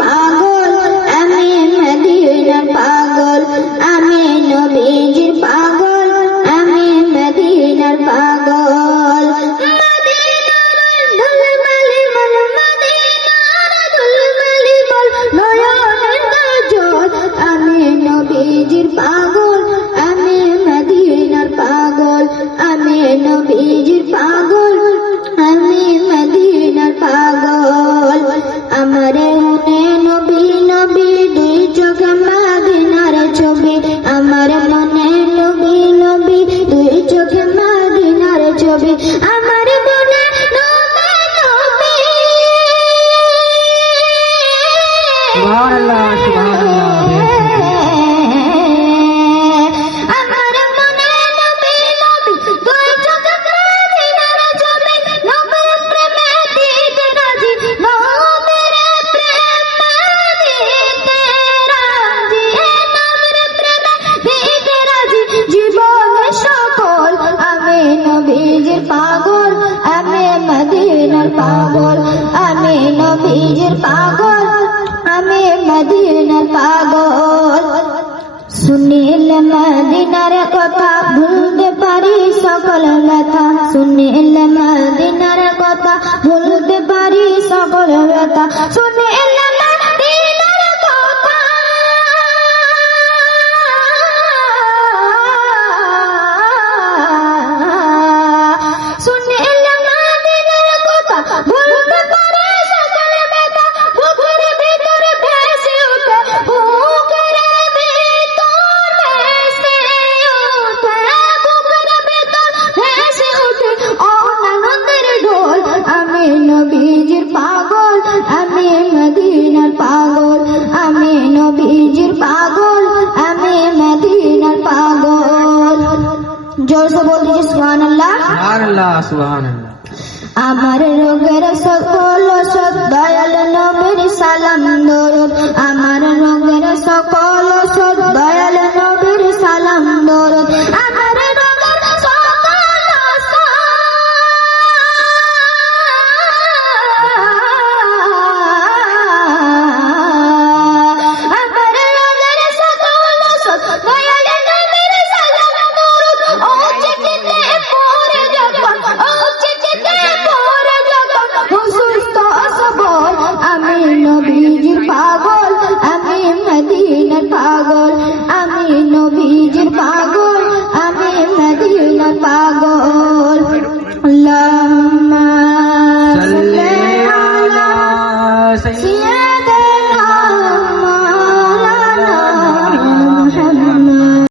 পাগল, আমি মদিনার পাগল, আমি নবীজির পাগল, আমি মদিনার পাগল। মদিনার ধুলবালি মন, মদিনার ধুলবালি মন, নয়নের কাজল, আমি নবীজির পাগল, আমি মদিনার পাগল, আমি নবীজির পাগল, আমি মদিনার পাগল। আমার মনে নবী নবী দুই চোখে মদিনার ছবি, আমার মনে নবী নবী দুই চোখে মদিনার ছবি, আমার মনে নবী নবী। সুবহানাল্লাহ সুবহানাল্লাহ। পাগল, আমি মদিনার পাগল, আমি নবীজির পাগল, আমি মদিনার পাগল। শুনিলে মদিনার কথা ভুলতে পারি সকল ব্যথা, শুনিলে মদিনার কথা ভুলতে পারি সকল ব্যথা, শুনিলে মদিনার কথা শুনিলে মদিনার কথা ভুলতে পারি সকল ব্যথা, বুকের ভিতরে ভেসে ওঠে, বুকের ভিতর ভেসে ওঠে, বুকের ভিতর ভেসে ওঠে আনন্দের ঢোল। আমি নবীজির পাগল, আমি মদিনার পাগল, আমি নবীজির পাগল, আমি মদিনার পাগল। জোর से बोल दीजिए सुभान अल्लाह। সুবহানাল্লাহ সুবহানাল্লাহ। আমার রোগের সকল ওষুধ দয়াল নবীর সালাম দরুদ, আমার রোগের সকল ওষুধ দয়াল নবীর সালাম দরুদ, আমার রোগের সকল ওষুধ আমার রোগের সকল ওষুধ দয়াল নবীর সালাম দরুদ। ও চিঠিতে পড়ে যখন, ও চিঠিতে পড়ে যখন সুস্থ সবল, আমি নবীজির পাগল, আমি মদিনার পাগল, আমি নবীজির পাগল, আমি মদিনার পাগল। আল্লাহুম্মা সাল্লি আলা